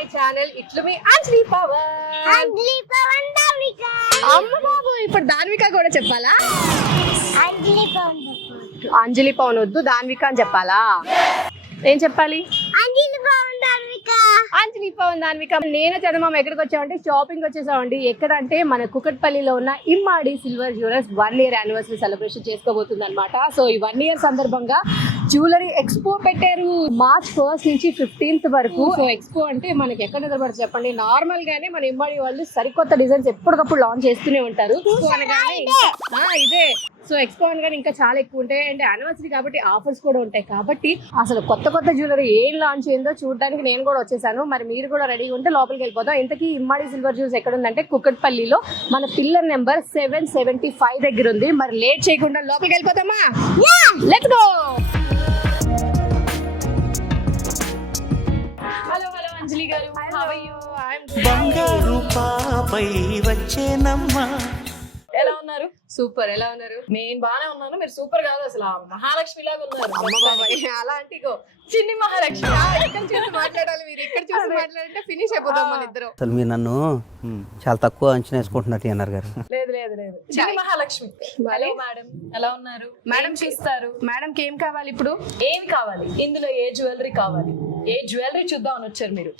My channel ఇట్లు మీ అంజలి పవన్. అమ్మ బాబు ఇప్పుడు దాన్విక కూడా చెప్పాలా? అంజలి పవన్ వద్దు, దాన్విక అని చెప్పాలా? ఏం చెప్పాలి? అంజలి పవన్ దాన్విక. నేను చందమామ ఎక్కడికి వచ్చామంటే షాపింగ్ వచ్చేసామండి. ఎక్కడంటే మన కుకట్పల్లిలో ఉన్న Immadi silver jewellers 1 year anniversary celebration చేసుకోబోతుంది అనమాట. సో ఈ 1 year సందర్భంగా జ్యువెలరీ ఎక్స్పో పెట్టారు March 1st నుంచి 15th వరకు. సో ఎక్స్పో అంటే మనకి ఎక్కడ నిలబడి చెప్పండి, నార్మల్ గానే మన ఇమ్మాడి వాళ్ళు సరికొత్త డిజైన్స్ ఎప్పటికప్పుడు లాంచ్ చేస్తూనే ఉంటారు. ఇదే సో ఎక్స్పో అనగానే ఇంకా చాలా ఎక్కువ ఉంటాయి అండ్ యానివర్సరీ కాబట్టి ఆఫర్స్ కూడా ఉంటాయి. కాబట్టి అసలు కొత్త జ్యువెలరీ ఏం లాంచ్ అయిందో చూడడానికి నేను కూడా వచ్చేసాను. మరి మీరు కూడా రెడీగా ఉంటే లోపలికి వెళ్ళిపోతాం. ఇంతకీ ఇమ్మాడి సిల్వర్ జ్యూస్ ఎక్కడ ఉందంటే కుకట్పల్లిలో మన పిల్లర్ నెంబర్ 775 దగ్గర ఉంది. మరి లేట్ చేయకుండా లోపలికి వెళ్ళిపోతామా? Let's go. Hello Anjali garu, how are you? బంగారు పాపై వచ్చేనమ్మా. ఎలా ఉన్నారు? సూపర్. ఎలా ఉన్నారు? నేను బానే ఉన్నాను. మీరు సూపర్ కాదు, అసలు మహాలక్ష్మి లాగా ఉన్నారు. అమ్మ బాబాయ్ అలా అంటే చిన్ని మహాలక్ష్మి. ఎక్కడ చూసి మాట్లాడాలి, మీరు ఎక్కడ చూసి మాట్లాడంటే ఫినిష్ అయిపోతాం మన ఇద్దరం. అసలు మీరు నన్ను చాలా తక్కువ అంచనా వేసుకుంటున్నట్టు అన్నారు గారు. లేదు చిన్ని మహాలక్ష్మి. హలో మేడం, ఎలా ఉన్నారు? మేడం చూస్తారు. మేడంకి ఏం కావాలి ఇప్పుడు? ఏం కావాలి? ఇందులో ఏ జ్యువెలరీ కావాలి? ఏ జ్యువెలరీ చూద్దామని వచ్చారు మీరు?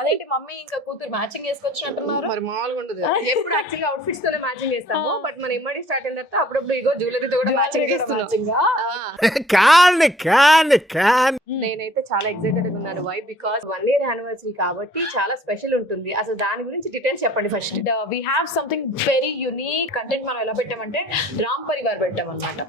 అదేంటి మమ్మీ ఇంకా కూతురు మ్యాచింగ్ వేసుకొచ్చినట్టున్నారు? మరి మామూలుగా ఉండదు. ఎప్పుడు యాక్చువల్లీ అవుట్ఫిట్స్ తోనే మ్యాచింగ్ చేస్తాము. బట్ మన ఇమ్మడి స్టార్ట్ అయిన తర్వాత అప్పుడప్పుడు ఇగో జ్యువెలరీతో కూడా మ్యాచింగ్ చేస్తున్నాం. నేనైతే చాలా ఎక్సైటెడ్ గా ఉన్నాను. వై? బికాస్ 1 year యానివర్సరీ కాబట్టి చాలా స్పెషల్ ఉంటుంది. అసలు దాని గురించి డీటెయిల్స్ చెప్పండి first. We have something very unique content. మనం ఎలా పెట్టామంటే రామ్ పరివార్ పెట్టాం అనమాట.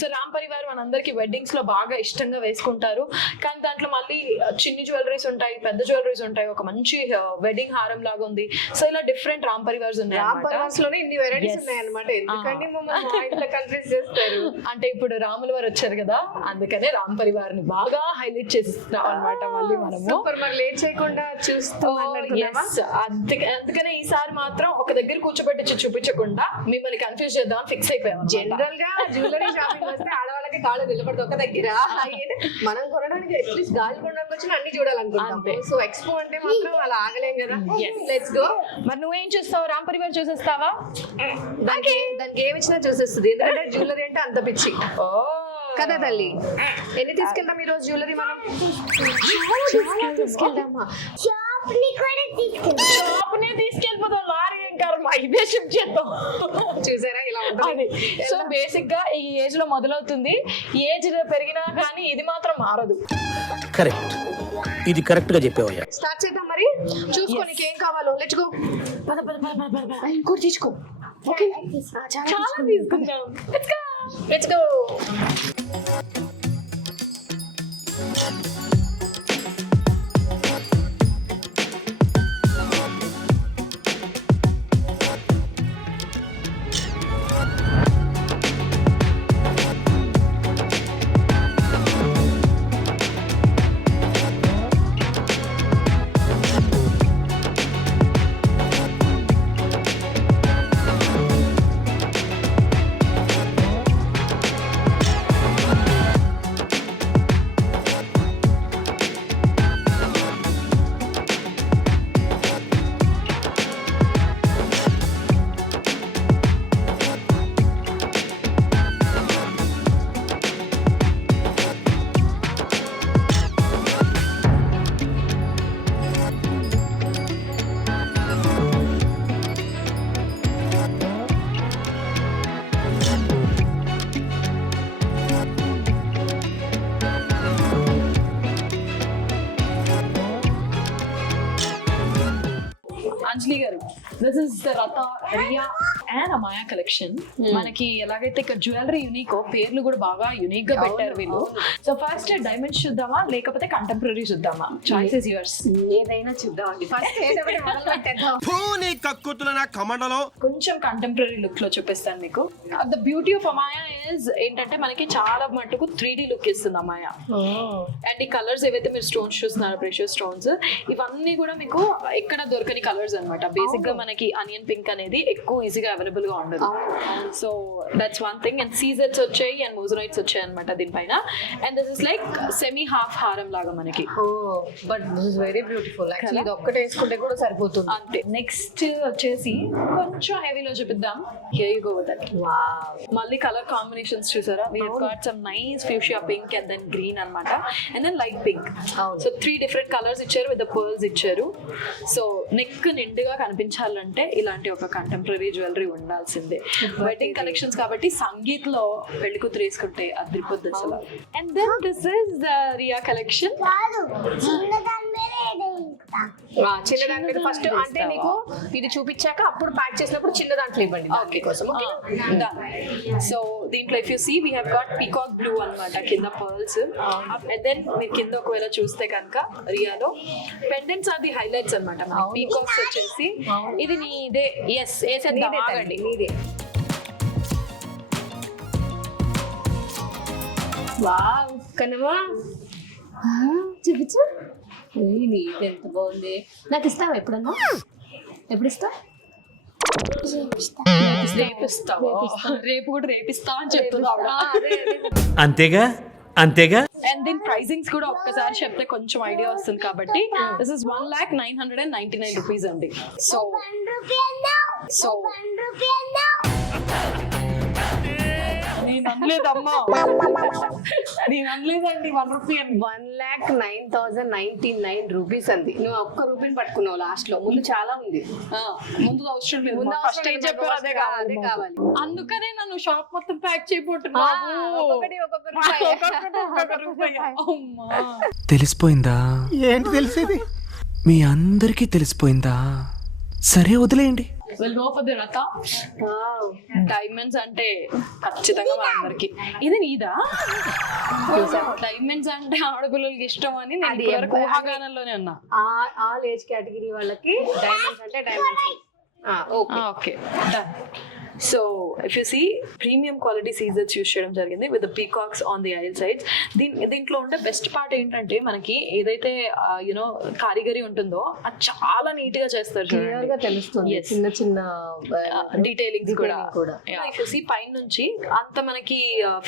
సో రామ్ పరివార్ మనందరికి వెడ్డింగ్స్ లో బాగా ఇష్టంగా వేసుకుంటారు. కానీ దాంట్లో మళ్ళీ చిన్ని జ్యువెలరీస్ ఉంటాయి, పెద్ద జ్యువెలరీస్ ఉంటాయి, ఒక మంచి వెడ్డింగ్ హారం లాగా ఉంది. సో ఇలా డిఫరెంట్ రామ్ పరివార్స్ ఉన్నాయి. రామ్ పరివార్స్ లోనే ఇన్ని వెరైటీస్ ఉన్నాయి అన్నమాట. ఎందుకంటే మమ్మల్ని కన్ఫ్యూజ్ చేస్తారు. అంటే ఇప్పుడు రాముల వారు వచ్చారు కదా, అందుకనే రామ్ పరివార్ ని బాగా హైలైట్ చేస్తున్నాం అన్నమాట. మళ్ళీ మనం సూపర్. మరి లేట్ చేయకుండా చూస్తూ అందుకనే ఈసారి మాత్రం ఒక దగ్గర కూర్చోబెట్టి చూపించకుండా మిమ్మల్ని కన్ఫ్యూజ్ చేద్దాం ఫిక్స్ అయిపోయాం. జనరల్ గా జ్యువెలరీ షాపింగ్ వస్తే ఆడవాళ్ళకి కాళ్ళు నిలబడితే ఒక దగ్గర, మనం కొనడానికి అట్లీస్ట్ గాలి కొనడానికి వచ్చిన అన్ని చూడాలనుకుంటాం. సో ఎక్స్పో అంటే మాత్రం అలా ఆగలేం కదా. Let's go. మరి నువ్వేం చూస్తావు? రామ్ పరివార్ చూసేస్తావా? దానికి ఏమి ఇచ్చినా చూసేస్తుంది. ఎందుకంటే జ్యువెలరీ అంటే అంత పిచ్చి కదా తల్లి. ఎన్ని తీసుకెళ్దాం ఈ రోజు జ్యువెలరీ? మనం తీసుకెళ్దామా? షాప్ ని తీసుకెళ్ళిపోతాం. లారీ ఏం కాదు, మా ఇదే షిఫ్ట్ చేద్దాం. చూసారా ఇలా ఉంటుంది. సో బేసిక్ గా ఈ ఏజ్ లో మొదలవుతుంది. ఏజ్ పెరిగినా కానీ ఇది మాత్రం మారదు. కరెక్ట్, ఇది కరెక్ట్ గా చెప్పేవయ్యా. స్టార్ట్ చేద్దాం మరి. చూసుకో నీకేం కావాలో. Let's go. ఇంకోటి తీసుకో. ఓకే, చాలా తీసుకుందాం. Let's go. Anjali garu, this is the రత, రియా అండ్ అమాయా కలెక్షన్. మనకి ఎలాగైతే ఇక్కడ జ్యువెలరీ యూనికో పేర్లు కూడా బాగా యూనిక్ గా పెట్టారు వీళ్ళు. సో ఫస్ట్ డైమండ్స్ చూద్దామా లేకపోతే కంటెంపరీ చూద్దామా? Choice is yours. ఏదైనా చూద్దామండి. ఫస్ట్ కొంచెం కంటెంపరీ లుక్ లో చూపిస్తాను మీకు. The beauty of Amaya is ఏంటంటే మనకి చాలా మటుకు 3D లుక్ ఇస్తుంది అమాయా. అండ్ ఈ కలర్స్ ఏవైతే మీరు స్టోన్స్ చూస్తున్నారు, ప్రెషియస్ స్టోన్స్, ఇవన్నీ కూడా మీకు ఎక్కడ దొరకని కలర్స్ అన్నమాట. బేసిక్ గా మనకి అనియన్ పింక్ అనేది ఎక్కువ ఈజీగా అవైలబుల్ గా ఉండదు. So that's one thing. And సీజర్స్ వచ్చాయి అండ్ మోజనైట్స్ వచ్చాయి అనమాట దీనిపైన. And this is like semi half హారం లాగా మనకి. But this is very beautiful. Actually ఇది ఒక్కటే వేసుకుంటే కూడా సరిపోతుంది. అంతే. నెక్స్ట్ వచ్చేసి కొంచెం హెవీలో చూపిద్దాం. Here you go with that. మళ్ళీ కలర్ కాంబినేషన్స్ చూసారా? We have got some nice fuchsia pink and then green అన్నమాట, and then light pink. So 3 different colours ఇచ్చారు విత్ ద పర్ల్స్ ఇచ్చారు. సో నెక్ నిండుగా కనిపించాలంటే ఇలాంటి ఒక కంటెంపరీ జ్యువెలరీ ఉండాల్సిందే. వెడ్డింగ్ కలెక్షన్స్ కాబట్టి సంగీత్ లో పెళ్లి కూతురు వేసుకుంటే అదిరిపోద్ది అసలు. And then this is Riya collection. చిన్న దాని మీద ఫస్ట్ అంటే నీకు ఇది చూపించాక అప్పుడు ప్యాక్ చేసినప్పుడు చిన్న దాంట్లో ఇవ్వండి. ఓకే కోసం సో దీంట్లో if you see we have got peacock blue అన్నమాట కింద పర్ల్స్. అండ్ దెన్ మీరు కింద ఒకవేళ చూస్తే కనుక రియాలో పెండెంట్స్ ఆర్ ది హైలైట్స్ అన్నమాట. పీకాక్స్ వచ్చేసి ఇది నీదే. ఎస్ వేసేద్దాం, ఆగండి. నీదే. వావ్ కన్నమా చూపించు. నీది ఎంత బాగుంది. నాకు ఇస్తావా ఎప్పుడన్నా? ఎప్పుడు ఇస్తావు? రేపిస్తావా? రేపు కూడా రేపిస్తా అని చెప్తున్నా. అంతేగా అంతేగా. అండ్ దీని ప్రైజింగ్స్ కూడా ఒక్కసారి చెప్తే కొంచెం ఐడియా వస్తుంది కాబట్టి దిస్ ఇస్ 1,999 రూపీస్ అండి. సో నేను అనలేదమ్మా, నేను అనలేదండి 1 రూపీ అని. 1,09,099 రూపీస్ అంది. నువ్వు ఒక్క రూపీని పట్టుకున్నావు లాస్ట్ లో. ముందు చాలా ఉంది. ముందు అవసరం లేదు. ముందు ఫస్ట్ ఏం చెప్పారు అదే కావాలి. అందుకనే నన్ను షాప్ మొత్తం ప్యాక్ చేయబోతున్నాను. ఒక్కొక్క రూపాయి. అమ్మా తెలిసిపోయిందా? ఏంటి తెలిసేది? మీ అందరికీ తెలిసిపోయిందా? సరే వదిలేయండి. డైమండ్స్ అంటే ఖచ్చితంగా మనందరికి. ఇది నీదా? డైమండ్స్ అంటే ఆడపిల్లలకి ఇష్టం అని నేను ఊహాగానంలోనే ఉన్నా. ఆల్ ఏజ్ కేటగిరీ వాళ్ళకి డైమండ్స్ అంటే diamonds. Okay done. So if you see premium quality సీజర్స్ యూస్ చేయడం జరిగింది with peacocks on the aisle sides. దీంట్లో ఉండే బెస్ట్ పార్ట్ ఏంటంటే మనకి ఏదైతే యునో కారిగరీ ఉంటుందో అది చాలా నీట్ గా చేస్తారు. క్లియర్ గా తెలుస్తుంది చిన్న చిన్న డీటెయిలింగ్స్ కూడా. ఇఫ్ యూ సీ పైన నుంచి అంత మనకి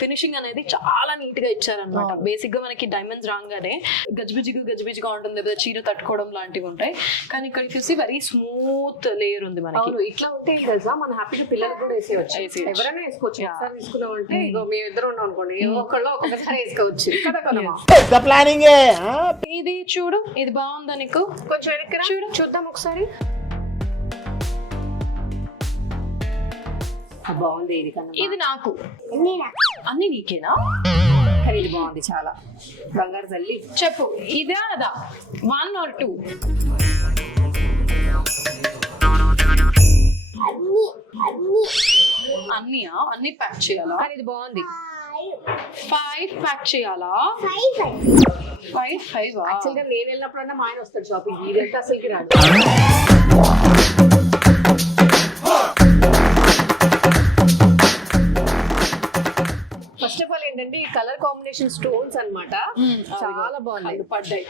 ఫినిషింగ్ అనేది చాలా నీట్ గా ఇచ్చారనమాట. బేసిక్ గా మనకి డైమండ్స్ రాగానే గజిబిజిగా ఉంటుంది, లేదా చీర తట్టుకోవడం లాంటివి ఉంటాయి. కానీ ఇక్కడ if you see very smooth layer ఉంది మనకి. ఇట్లా ఉంటే తెలుసా మన హ్యాపీగా పిల్లలు కూడా వేసేయచ్చు. ఎవరైనా వేసుకోవచ్చు. ఒకసారి తీసుకున్నాం అంటే ఇగో మీ ఇద్దరు ఉన్నాం అనుకోండి, ఒక్కళ్ళు ఒక్కసారి వేసుకోవచ్చు. పెద్ద ప్లానింగ్. ఇది చూడు, ఇది బాగుందా నీకు? కొంచెం వెనక్కి చూడు, చూద్దాం ఒకసారి. బాగుంది ఇది కన్నా. ఇది నాకు అన్ని నీకేనా? కానీ ఇది బాగుంది చాలా. బంగారు తల్లి చెప్పు, ఇదా అదా? 1 or 2? అన్ని ప్యాక్ చేయాలా? కానీ ఇది బాగుంది. 5 ప్యాక్ చేయాలా? 5 యాక్చువల్గా నేను వెళ్ళినప్పుడన్నా మా ఆయన వస్తాడు షాపింగ్. ఇది వెళ్తే అసలుకి రాడు. ఫస్ట్ ఆఫ్ ఆల్ ఏంటంటే ఈ కలర్ కాంబినేషన్ స్టోన్స్ అన్నమాట. చాలా బాగున్నాయి, పడ్డాయి.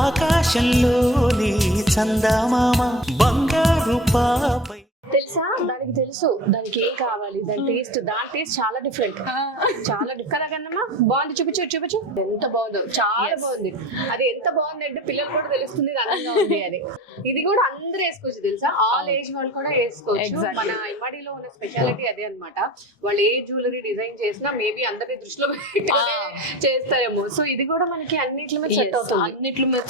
ఆకాశంలోని చందమామ బంగారు పాపై. తెలుసా దానికి తెలుసు దానికి ఏం కావాలి, దాని టేస్ట్ చాలా డిఫరెంట్. చాలా కదా కన్నమ్మా? బాగుంది, చూపించు. ఎంత బాగుందో, చాలా బాగుంది. అది ఎంత బాగుంది అంటే పిల్లలు కూడా తెలుస్తుంది ఇది అందంగా ఉంది అని. ఇది కూడా అందరూ వేసుకోవచ్చు తెలుసా, ఆల్ ఏజ్ వాళ్ళు కూడా వేసుకోవచ్చు. మన ఇమ్మడిలో ఉన్న స్పెషాలిటీ అదే అన్నమాట. వాళ్ళు ఏ జ్యువెలరీ డిజైన్ చేసినా మేబీ అందరి దృష్టిలో పెట్టుకునే చేస్తారేమో. సో ఇది కూడా మనకి అన్నిట్ల మీద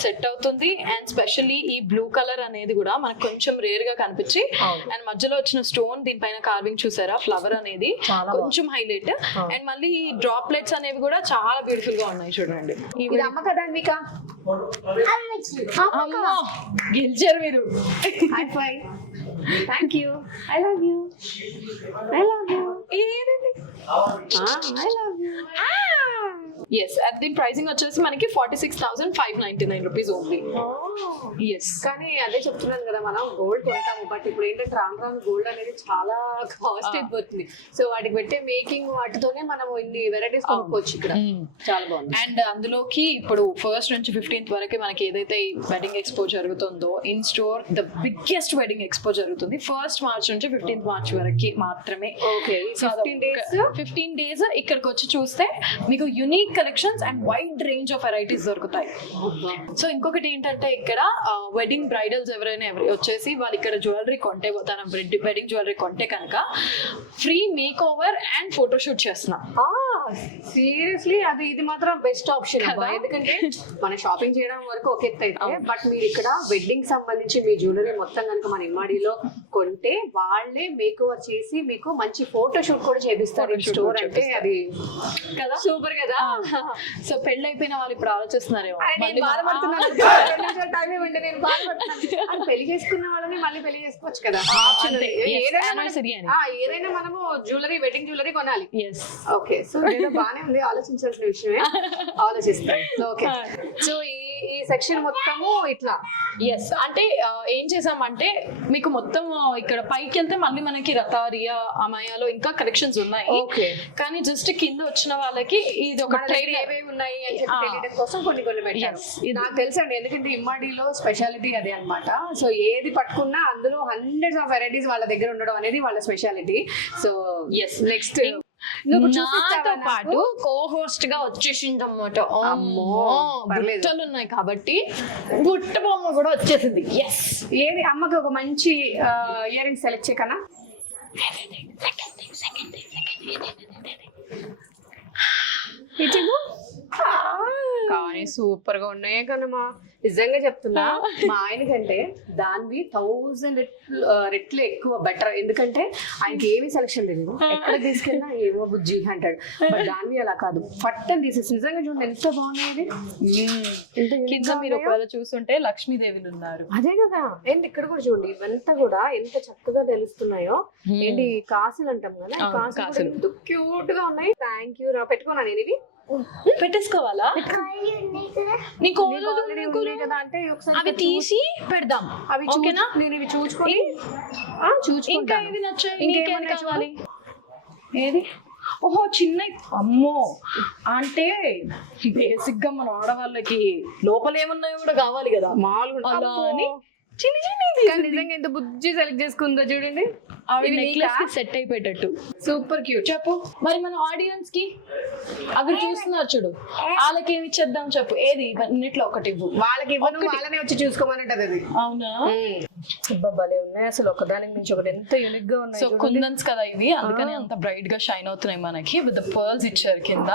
సెట్ అవుతుంది. అండ్ స్పెషల్లీ ఈ బ్లూ కలర్ అనేది కూడా మనకు కొంచెం రేర్ గా కనిపించి, అండ్ మధ్యలో వచ్చిన స్టోన్ దీనిపైన కార్వింగ్ చూసారా, ఫ్లవర్ అనేది కొంచెం హైలైట్. అండ్ మళ్ళీ ఈ డ్రాప్లెట్స్ అనేవి కూడా చాలా బ్యూటిఫుల్ గా ఉన్నాయి చూడండి. ఇది అమ్మ కదా అన్విక? గెలిచారు మీరు. Thank you. I love you. I love you. Yes అది దీని ప్రైసింగ్ వచ్చేసి మనకి 46,599 రూపీస్ ఓన్లీ. ఎస్ కానీ అదే చెప్తున్నాను కదా, మనం గోల్డ్ కొంటాము బట్ ఇప్పుడు ఏంటంటే రాను రాను గోల్డ్ అనేది చాలా కాస్ట్ అయిపోతుంది. సో వాటికి పెట్టే మేకింగ్ వాటితోనే మనం ఇన్ని వెరైటీస్ కొనుక్కోవచ్చు ఇక్కడ. చాలా బాగుంది. అండ్ అందులోకి ఇప్పుడు 1st నుంచి 15th వరకు మనకి ఏదైతే ఈ వెడ్డింగ్ ఎక్స్పో జరుగుతుందో in store the biggest wedding expo జరుగుతుంది 1st మార్చ్ నుంచి 15th మార్చ్ వరకు మాత్రమే. ఓకే, 15 డేస్ ఇక్కడికి వచ్చి చూస్తే మీకు unique collections and wide range of varieties దొరుకుతాయి. సో ఇంకొకటి ఏంటంటే ఇక్కడ వెడ్డింగ్ బ్రైడల్స్ ఎవరైనా వచ్చేసి వాళ్ళు ఇక్కడ జ్యువెలరీ కొంటే తన వెడ్డింగ్ జ్యువెలరీ కొంటే కనుక free make over and photoshoot చేస్తున్నాం. సీరియస్లీ అది ఇది మాత్రం బెస్ట్ ఆప్షన్ అబ్బా. ఎందుకంటే మన షాపింగ్ చేయడం వరకు ఒక ఎత్తు అయితే, బట్ మీరు ఇక్కడ వెడ్డింగ్ సంబంధించి మీ జ్యువెలరీ మొత్తం కనుక మన ఇమ్మాడిలో కొంటే వాళ్ళే మేక్ ఓవర్ చేసి మీకు మంచి ఫోటో షూట్ కూడా చేపిస్తారు. స్టోర్ అంటే అది కదా, సూపర్ కదా. సో పెళ్లి అయిపోయిన వాళ్ళు ఇప్పుడు ఆలోచిస్తున్నారేమో నేను బాధపడుతున్నాను. టైమే ఉండే నేను బాధపడుతున్నాను. అది పెళ్లి చేసుకున్న వాళ్ళని మళ్ళీ పెళ్లి చేసుకోవచ్చు కదా, ఆప్షన్ ఉంది. ఏదైనా మనము జ్యువెలరీ వెడ్డింగ్ జ్యువెలరీ కొనాలి. ఓకే, సో బానే ఉంది, ఆలోచించాల్సిన విషయమే. ఆలోచిస్తాను. ఓకే, సో ఈ సెక్షన్ మొత్తము ఇట్లా. ఎస్ అంటే ఏం చేసామంటే మీకు మొత్తం ఇక్కడ పైకి వెళ్తే మళ్ళీ మనకి రతారియా అమాయాలో ఇంకా కలెక్షన్స్ ఉన్నాయి. ఓకే, కానీ జస్ట్ కింద వచ్చిన వాళ్ళకి ఇది ఒక ఏవేవి ఉన్నాయి అని చెప్పి తెలియడం కోసం కొన్ని పెట్టారు. నాకు తెలుసండి, ఎందుకంటే ఇమ్మాడిలో స్పెషాలిటీ అదే అన్నమాట. సో ఏది పట్టుకున్నా అందులో హండ్రెడ్స్ ఆఫ్ వెరైటీస్ వాళ్ళ దగ్గర ఉండడం అనేది వాళ్ళ స్పెషాలిటీ. సో ఎస్, నెక్స్ట్ నాతో పాటు కో-హోస్ట్ గా వచ్చేసింది అన్నమాట. అమ్మో, బుట్టలు ఉన్నాయి కాబట్టి బుట్ట బొమ్మ కూడా వచ్చేసింది. ఎస్, ఏది అమ్మకి ఒక మంచి ఇయర్ రింగ్స్ సెలెక్ట్ చేయకనా? కానీ సూపర్ గా ఉన్నాయి కదమ్మా, నిజంగా చెప్తున్నా. మా ఆయన కంటే దానివి 1000 రెట్లు ఎక్కువ బెటర్. ఎందుకంటే ఆయనకి ఏమీ సెలక్షన్ లేదు, ఎక్కడ తీసుకెళ్ళినా ఏమో బుజ్జి అంటాడు. బట్ దానివి అలా కాదు, పట్టని తీసేసి నిజంగా చూడండి ఎంత బాగున్నాయి. కింద మీరు ఒకవేళ చూస్తుంటే లక్ష్మీదేవిలు ఉన్నారు. అదే కదా, ఏంటి ఇక్కడ కూడా చూడండి, ఇవంతా కూడా ఎంత చక్కగా తెలుస్తున్నాయో. ఏంటి కాసులు అంటాం కదా, కాసులు ఎంత క్యూట్ గా ఉన్నాయి. థ్యాంక్ యూ రా, పెట్టుకున్నా నేను ఇవి. పెట్టేసుకోవాలా? నీకు కదా అంటే అవి తీసి పెడదాం. అవి ఓకేనా? నేను ఇవి చూసుకొని ఇంకా ఇవి నచ్చాయి. ఇంకేమైనా కావాలి? ఏది? ఓహో చిన్న. అమ్మో, అంటే బేసిక్ గా మన ఆడవాళ్ళకి లోపల ఏమున్నాయో కూడా కావాలి కదా, మామూలుగా అలా అని చిన్న నిజంగా ఎంత బుజ్జి సెలెక్ట్ చేసుకుందో చూడండి. సెట్ అయిపోయేటట్టు సూపర్ క్యూట్. చెప్పు మరి మన ఆడియన్స్ కి అవి చూస్తున్నారు చూడు, వాళ్ళకి ఏమి ఇచ్చేద్దాం చెప్పు. ఏది ఇవన్నిట్లో ఒకటి ఇవ్వు. వాళ్ళకి ఇవ్వను, వాళ్ళనే వచ్చి చూసుకోమనంటది అది. అవునా? భలే ఉన్నాయి అసలు, ఒకదానికి మించి ఒకటి ఎంత యూనిక్ గా ఉన్నాయి. సో కుందన్స్ కదా ఇవి, అందుకని అంత బ్రైట్ గా షైన్ అవుతున్నాయి మనకి. విత్ ద పర్ల్స్ ఇచ్చారు కింద,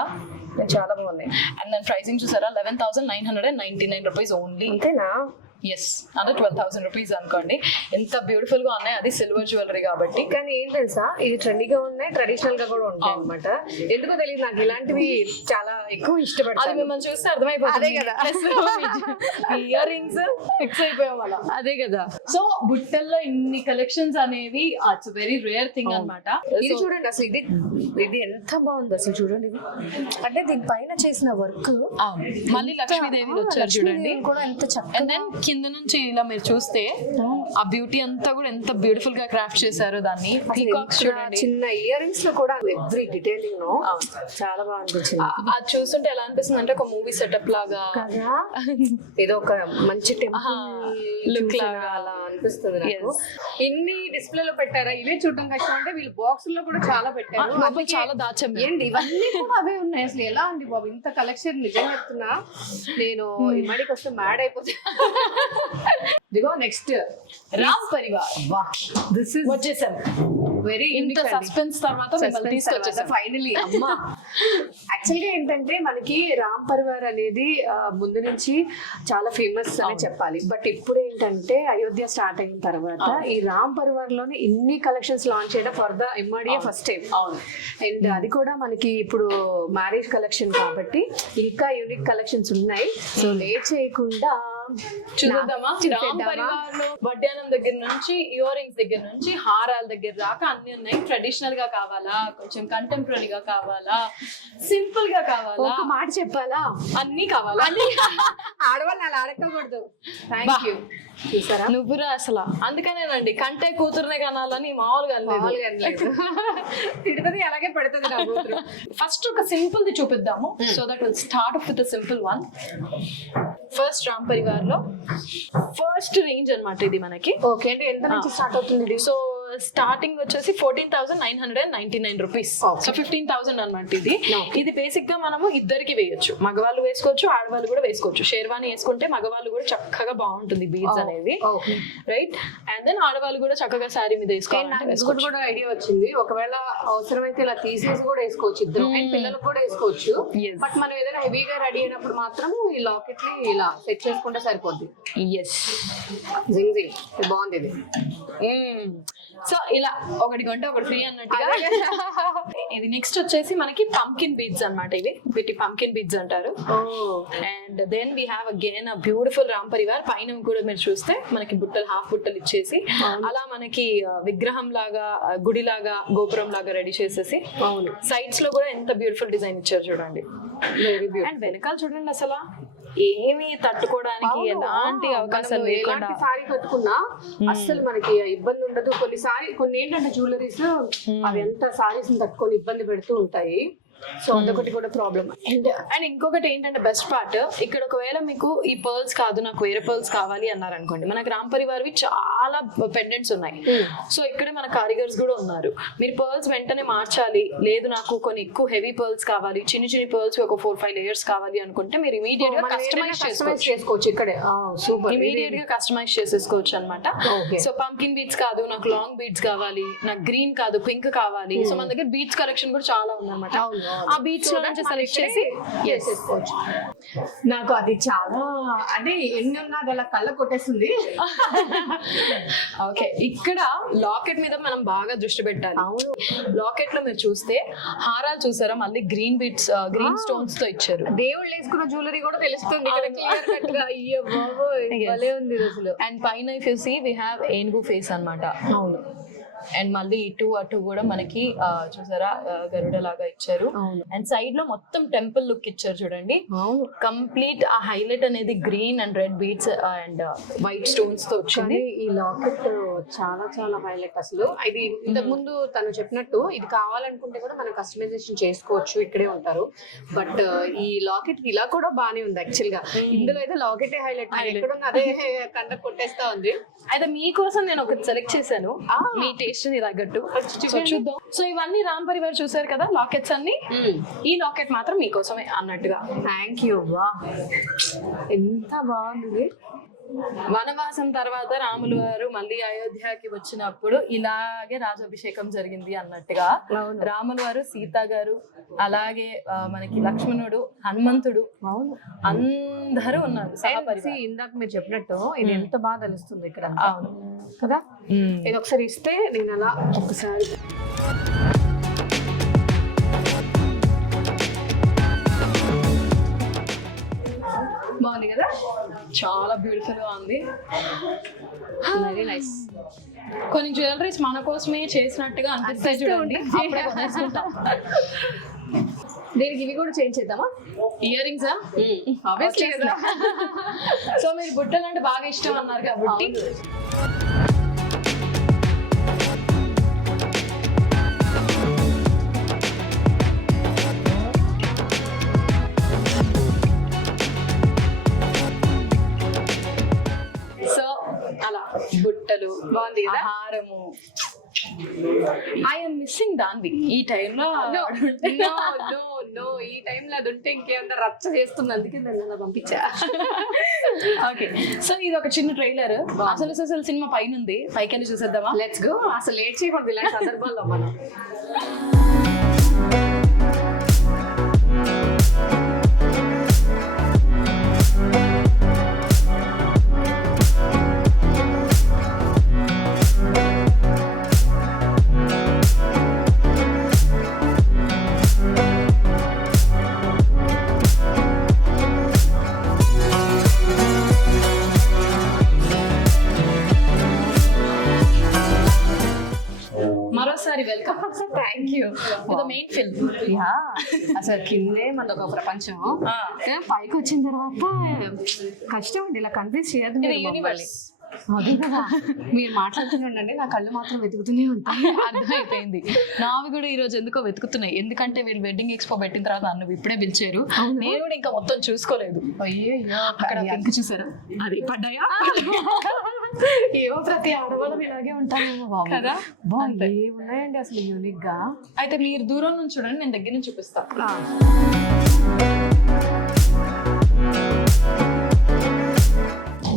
చాలా బాగున్నాయి. అండ్ దాని ప్రైసింగ్ చూసారా, 11,999 రూపీస్ ఓన్లీ. అంతేనా? ఎస్, అంటే 12,000 రూపీస్ అనుకోండి. ఎంత బ్యూటిఫుల్ గా ఉన్నాయి, అది సిల్వర్ జ్యువెలరీ కాబట్టి. కానీ ఏం తెలుసా, ఇది ట్రెండీగా ఉన్నాయి, ట్రెడిషనల్ గా కూడా ఉంటాయి అనమాట. ఎందుకో తెలియదు, నాకు ఇలాంటివి చాలా ఎక్కువ ఇష్టపడతాను. అది మిమ్మల్ని చూస్తే అర్థమైపోతుంది. అదే కదా, ఇయర్ రింగ్స్ ఫిక్స్ అయిపోయాం అలా. అదే కదా. సో బుట్టల్లో ఇన్ని కలెక్షన్స్ అనేవి ఇట్స్ వెరీ రేర్ థింగ్ అన్నమాట. ఇది చూడండి అసలు, ఇది ఎంత బాగుంది అసలు చూడండి. అంటే దీనిపైన చేసిన వర్క్, మళ్ళీ లక్ష్మీదేవి వచ్చారు చూడండి కూడా ఎంత చక్కగా. కింద నుంచి ఇలా మీరు చూస్తే ఆ బ్యూటీ అంతా కూడా ఎంత బ్యూటిఫుల్ గా క్రాఫ్ట్ చేశారు దాన్ని. పీకాక్స్ చూడండి, చిన్న ఇయర్ రింగ్స్ లో కూడా ఎవ్రీ డీటెయిలింగ్ చాలా బాగా అనిపించింది. అది చూస్తుంటే ఎలా అనిపిస్తుంది అంటే ఒక మూవీ సెటప్ లాగా కదా, ఏదో ఒక మంచి టెంపుల్ లుక్ లాగా అలా అనిపిస్తుంది నాకు. ఇన్ని డిస్ప్లే లో పెట్టారా, ఇవే చూడటం కష్టం అంటే వీళ్ళు బాక్స్ లో కూడా చాలా పెట్టారు. చాలా దాచం. ఏంటి ఇవన్నీ కూడా అవే ఉన్నాయి. అసలు ఎలా ఉంది బాబు ఇంత కలెక్షన్, నిజంగా చెప్తున్నా నేను ఈ మడికి వస్తే మ్యాడ్ అయిపోతా. ఇదిగో next Ram Parivar. This is వచ్చేసాం. వెరీ ఇంత సస్పెన్స్ తర్వాత మిమ్మల్ని తీసుకొచ్చేసాం ఫైనలీ. అమ్మా, యాక్చువల్ గా ఏంటంటే మనకి రామ్ పరివార్ అనేది ముందు నుంచి చాలా ఫేమస్ అని చెప్పాలి. బట్ ఇప్పుడు ఏంటంటే అయోధ్య స్టార్ట్ అయిన తర్వాత ఈ రామ్ పరివార్ లోనే ఇన్ని కలెక్షన్స్ లాంచ్ చేయడం ఫర్ ద ఇమ్మడియే ఫస్ట్ టైం. అండ్ అది కూడా మనకి ఇప్పుడు మ్యారేజ్ కలెక్షన్ కాబట్టి ఇంకా యూనిక్ కలెక్షన్స్ ఉన్నాయి. సో లేట్ చేయకుండా చూద్దామా? రామ్ పరివార్ లో వడ్డానం దగ్గర నుంచి ఇయర్ రింగ్స్ దగ్గర నుంచి హారాల దగ్గర దాకా అన్ని ఉన్నాయి. ట్రెడిషనల్ గా కావాలా, కొంచెం కంటెంపరీ కావాలా, సింపుల్ గా కావాలా, ఒక మాట చెప్పాలా, అన్ని కావాలా? ఆడవాళ్ళని అలా అడగకూడదు. Thank you. చూసారా నువ్వురా అసలు. అందుకనేనండి కంటే కూతురునే కనాలని మామూలుగా తిడుతుంది, అలాగే పెడుతుంది నా కూతురు. ఫస్ట్ ఒక సింపుల్ ది చూపిద్దాము. So that will start with simple one. First Ram Parivar లో ఫస్ట్ రేంజ్ అన్నమాట ఇది మనకి. ఓకే అండి, ఎంత నుంచి స్టార్ట్ అవుతుంది? సో స్టార్టింగ్ వచ్చేసి 14,999 రూపీస్. Okay. సో 15,000 అనమాట ఇది. ఇది బేసిక్ గా మనము ఇద్దరికి వేయొచ్చు, మగవాళ్ళు వేసుకోవచ్చు, ఆడవాళ్ళు కూడా వేసుకోవచ్చు. షేర్వాణి వేసుకుంటే మగవాళ్ళు కూడా చక్కగా బాగుంటుంది బీడ్స్ అనేది, రైట్? అండ్ దెన్ ఆడవాళ్ళు కూడా చక్కగా శారీ మీద వేసుకోవాలి. కూడా ఐడియా వచ్చింది, ఒకవేళ అవసరమైతే ఇలా తీసేసి కూడా వేసుకోవచ్చు ఇద్దరు, అండ్ పిల్లలకు కూడా వేసుకోవచ్చు. Yes. బట్ మనం ఏదైనా హెవీగా రెడీ అయినప్పుడు మాత్రం ఈ లాకెట్ ని ఇలా సెట్ చేసుకుంటే సరిపోద్ది. ఎస్, జింగ్ జింగ్, బాగుంది ఇది. సో ఇలా ఒకటి కొంటే ఒకటి ఫ్రీ అన్నట్టుగా. ఇది నెక్స్ట్ వచ్చేసి మనకి పంకిన్ బీడ్స్ అన్నమాట. ఇవి వీటి పంకిన్ బీడ్స్ అంటారు. And then we have again a beautiful Ram Parivar. పైన కూడా మీరు చూస్తే మనకి బుట్టలు, హాఫ్ బుట్టలు ఇచ్చేసి అలా మనకి విగ్రహం లాగా, గుడి లాగా, గోపురం లాగా రెడీ చేసేసి సైడ్స్ లో కూడా ఎంత బ్యూటిఫుల్ డిజైన్ ఇచ్చారు చూడండి. అండ్ వెనకాల చూడండి, అసలు ఏమి తట్టుకోవడానికి ఎలాంటి అవకాశం లేకుండా సారీ కట్టుకున్నా అస్సలు మనకి ఇబ్బంది ఉండదు. కొన్ని ఏంటంటే జ్యువెలరీస్ అవి ఎంత సారీస్ తట్టుకొని ఇబ్బంది పెడుతూ ఉంటాయి. సో అదొకటి కూడా ప్రాబ్లం. అండ్ ఇంకొకటి ఏంటంటే బెస్ట్ పార్ట్, ఇక్కడ ఒకవేళ మీకు ఈ పర్ల్స్ కాదు, నాకు వేరే పర్ల్స్ కావాలి అన్నారు అనుకోండి, మనకి రామ్ పరివార్వి చాలా పెండెంట్స్ ఉన్నాయి. సో ఇక్కడ మన కారిగర్స్ కూడా ఉన్నారు. మీరు పర్ల్స్ వెంటనే మార్చాలి, లేదు నాకు కొన్ని ఎక్కువ హెవీ పర్ల్స్ కావాలి, చిన్న చిన్న పర్ల్స్ ఒక 4-5 లేయర్స్ కావాలి అనుకుంటే మీరు ఇమీడియట్ గా కస్టమైజ్ చేసుకోవచ్చు. ఇక్కడే సూపర్ ఇమీడియట్ గా కస్టమైజ్ చేసేసుకోవచ్చు అనమాట. సో పంకిన్ బీడ్స్ కాదు, నాకు లాంగ్ బీడ్స్ కావాలి, నాకు గ్రీన్ కాదు పింక్ కావాలి. సో మన దగ్గర బీడ్స్ కలెక్షన్ కూడా చాలా ఉందన్నమాట. ఆ బీచ్ లో నుంచి సెలెక్ట్ చేసి చేసుకోవచ్చు. నాకు అది చాలా అంటే ఎన్ని ఉన్నా అలా కళ్ళ కొట్టేస్తుంది. ఓకే, ఇక్కడ లాకెట్ మీద మనం బాగా దృష్టి పెట్టాలి. లాకెట్ లో మీరు చూస్తే హారాలు చూసారా, మళ్ళీ గ్రీన్ బీడ్స్, గ్రీన్ స్టోన్స్ తో ఇచ్చారు. దేవుళ్ళు వేసుకున్న జ్యువెలరీ కూడా తెలుస్తుంది ఇక్కడ క్లియర్ కట్ గా. అయ్యో బాబోయ్, భలే ఉంది అసలు. అండ్ పైన if you see we have ఏనుగు ఫేస్ అన్నమాట. అవును. అండ్ మళ్ళీ ఇటు అటు కూడా మనకి చూసారా గరుడ లాగా ఇచ్చారు. అండ్ సైడ్ లో మొత్తం టెంపుల్ లుక్ ఇచ్చారు చూడండి. కంప్లీట్ ఆ హైలైట్ అనేది green and red beads and white stones తో వచ్చింది. ఈ లాకెట్ చాలా చాలా హైలైట్ అసలు. ఇది ఇంతకు ముందు తను చెప్పినట్టు ఇది కావాలనుకుంటే కూడా మనం కస్టమైజేషన్ చేసుకోవచ్చు, ఇక్కడే ఉంటారు. బట్ ఈ లాకెట్ ఇలా కూడా బానే ఉంది యాక్చువల్ గా. ఇందులో అయితే లాకెట్ హైలైట్, ఎక్కడ అదే కండ కొట్టేస్తా ఉంది. అయితే మీకోసం నేను ఒకటి సెలెక్ట్ చేశాను, మీ టేస్ట్ ని తగ్గట్టు. చూద్దాం. సో ఇవన్నీ రామ్ పరివార్ చూసారు కదా లాకెట్స్ అన్ని. ఈ లాకెట్ మాత్రం మీకోసమే అన్నట్టుగా. Thank you. వా, ఎంత బాగుంది. వనవాసం తర్వాత రాములు వారు మళ్ళీ అయోధ్యకి వచ్చినప్పుడు ఇలాగే రాజాభిషేకం జరిగింది అన్నట్టుగా రాములు వారు, సీత గారు, అలాగే మనకి లక్ష్మణుడు, హనుమంతుడు, అందరూ ఉన్నారు. ఇందాక మీరు చెప్పినట్టు ఇది ఎంత బాగా తెలుస్తుంది ఇక్కడ. అవును కదా, ఇది ఒకసారి ఇస్తే నేను అలా ఒకసారి బాగుంది కదా, చాలా బ్యూటిఫుల్ గా ఉంది. Very nice. కొన్ని జ్యువెలరీస్ మన కోసమే చేసినట్టుగా అనిపిస్తాయి చూడండి. దీనికి ఇవి కూడా చేంజ్ చేద్దామా? ఇయర్ రింగ్సా? సో మీరు బుట్టలు అంటే బాగా ఇష్టం అన్నారు కాబట్టి బుట్టలు, బాగుంది కదా, హారము. ఐఎమ్ మిస్సింగ్ దాన్వి ఈ టైంలో. ఈ టైంలో అది ఉంటే ఇంకేమన్నా రచ్చ చేస్తుంది, అందుకే దాన్ని అలా పంపించా. ఓకే, సో ఇది ఒక చిన్న ట్రైలర్. అసలు సినిమా పైన ఉంది, పైకి వెళ్ళి చూసేద్దామా? Let's go. అసలు లేట్ చేయకూడదు ఇలాంటి సందర్భాల్లో మనం. Main film. యా అసలు కిందే మనది ఒక ప్రపంచం, పైకి వచ్చిన తర్వాత కష్టం అండి, ఇలా కన్ఫ్యూజ్ చేయదు ఇది మీరు యూనివర్స్. మమ్మల్ని. అదే కదా మీరు మాట్లాడుతుండండి నా కళ్ళు మాత్రం వెతుకుతూనే ఉంటాయి. అర్థమైపోయింది. నావి కూడా ఈ రోజు ఎందుకో వెతుకుతున్నాయి, ఎందుకంటే వీళ్ళు వెడ్డింగ్ ఎక్స్పో పెట్టిన తర్వాత అన్న ఇప్పుడే పిలిచారు. నేను కూడా ఇంకా మొత్తం చూసుకోలేదు. అయ్యో అక్కడ పింక్ చూసారా, అది పడ్డాయా ఏవో ప్రతి ఆడవాళ్ళం ఇలాగే ఉంటామేమో బాబు కదా. ఏమున్నాయండి అసలు యూనిక్ గా. అయితే మీరు దూరం నుంచి చూడండి, నేను దగ్గర నుంచి చూపిస్తా.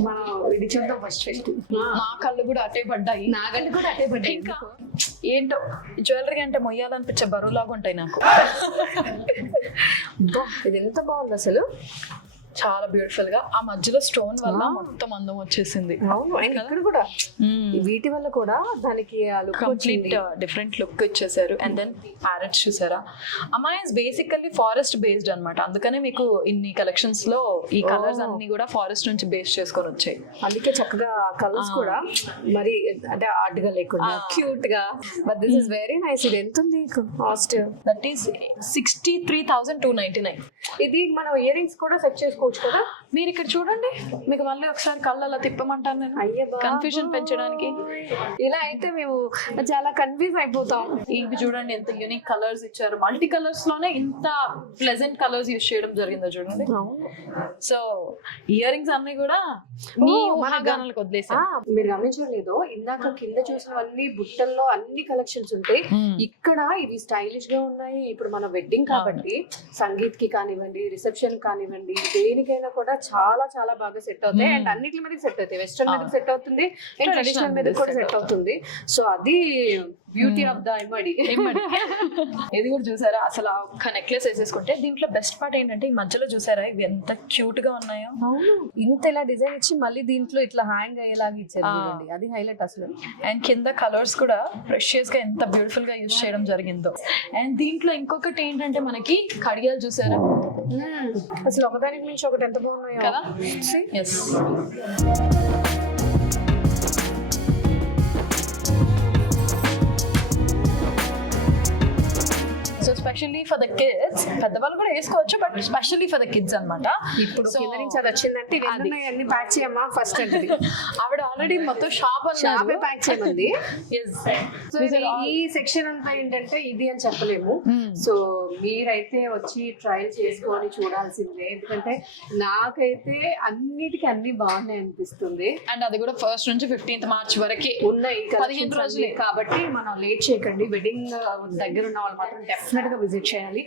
మనం ఇది చూద్దాం ఫస్ట్ ఫస్ట్. నా కళ్ళు కూడా అటే పడ్డాయి. నాగంటే కూడా అట్టే పడ్డాయి. ఇంకా ఏంటో జ్యువెలరీ అంటే మొయ్యాలనిపించే బరువులాగా ఉంటాయి నాకు. ఇది ఎంత బాగుంది అసలు. చాలా బ్యూటిఫుల్ గా ఆ మధ్యలో స్టోన్ వల్ల మొత్తం అందం వచ్చేసింది. అవును, అండ్ ఇక్కడ కూడా వీటి వల్ల కూడా దానికి కంప్లీట్ డిఫరెంట్ లుక్ ఇచ్చేసారు. అండ్ దెన్ ప్యారెట్స్ చూసారా. అమ్మాయి బేసికల్లీ ఫారెస్ట్ బేస్డ్ అన్నమాట, అందుకనే మీకు ఇన్ని కలెక్షన్స్ లో ఈ కలర్స్ అన్ని కూడా ఫారెస్ట్ నుంచి బేస్ చేసుకొని వచ్చాయి. అందుకే చక్కగా కలర్స్ కూడా మరి అంటే ఆర్ట్ గా లేకుండా క్యూట్ గా. But this is very nice. ఇది ఎంత ఉంది కాస్ట్? That is 63,299. ఇది మనం ఇయర్ రింగ్స్ కూడా సెట్ చేసుకోవచ్చు కదా. మీరు ఇక్కడ చూడండి, మీకు మళ్ళీ ఒకసారి కళ్ళు అలా తిప్పమంటాను నేను, కన్ఫ్యూజన్ పెంచడానికి. ఇలా అయితే మేము చాలా కన్ఫ్యూజ్ అయిపోతాం. ఇవి చూడండి ఎంత యూనిక్ కలర్స్ ఇచ్చారు. మల్టీ కలర్స్ లోనే ఇంత ప్లెజెంట్ కలర్స్ యూస్ చేయడం జరిగిందో చూడండి. సో ఇయర్ రింగ్స్ అన్ని కూడా మీ ఊహాగానాలకు వదిలేసాం. మీరు గమనించలేదు, ఇందాక కింద చూసినవన్నీ బుట్టల్లో అన్ని కలెక్షన్స్ ఉంటాయి. ఇక్కడ ఇవి స్టైలిష్ గా ఉన్నాయి. ఇప్పుడు మన వెడ్డింగ్ కాబట్టి సంగీత్ కి కానివ్వండి, రిసెప్షన్ కానివ్వండి, దేనికైనా కూడా చాలా చాలా బాగా సెట్ అవుతాయి. అండ్ అన్నిటి మీద సెట్ అవుతాయి. వెస్ట్రన్ మీద సెట్ అవుతుంది అండ్ ట్రెడిషనల్ మీద కూడా సెట్ అవుతుంది. సో అది బ్యూటీ ఆఫ్ ద ఇమ్మడి. ఇది కూడా చూసారా, అసలు ఒక్క నెక్లెస్ వేసేసుకుంటే. దీంట్లో బెస్ట్ పార్ట్ ఏంటంటే ఈ మధ్యలో చూసారా ఇవి ఎంత క్యూట్ గా ఉన్నాయో. అవును, ఇంత ఇలా డిజైన్ ఇచ్చి మళ్ళీ దీంట్లో ఇట్లా హ్యాంగ్ అయ్యేలాగా ఇచ్చారు చూడండి. అది హైలైట్ అసలు. అండ్ కింద కలర్స్ కూడా ప్రెషియస్ గా ఎంత బ్యూటిఫుల్ గా యూస్ చేయడం జరిగిందో. అండ్ దీంట్లో ఇంకొకటి ఏంటంటే మనకి కడియాలు చూసారా, అసలు ఒకదానికి మించి ఒకటి ఎంత బాగున్నాయో కదా. Yes, so specially for the kids, పెద్దవాళ్ళు కూడా వేసుకోవచ్చు, but specially for the kids అన్నమాట. ఇప్పుడు కింద నుంచి అది వచ్చిందంటే అన్ని ప్యాక్ చేయమ్మా ఫస్ట్ అంటే ఆవిడ ఆల్రెడీ మొత్తం షాప్ షాపే ప్యాక్ చేయమంది. సో ఈ సెక్షన్ అంతా ఏంటంటే ఇది అని చెప్పలేము. సో మీరైతే వచ్చి ట్రయల్ చేసుకొని చూడాల్సిందే, ఎందుకంటే నాకైతే అన్నిటికీ అన్ని బాగున్నాయి అనిపిస్తుంది. అండ్ అది కూడా 1st నుంచి 15th మార్చ్ వరకు ఉన్నాయి 15 రోజులే కాబట్టి మనం లేట్ చేయకండి. వెడ్డింగ్ దగ్గర ఉన్న వాళ్ళు మాత్రం డెఫినెట్ గా విజిట్ చేయాలి.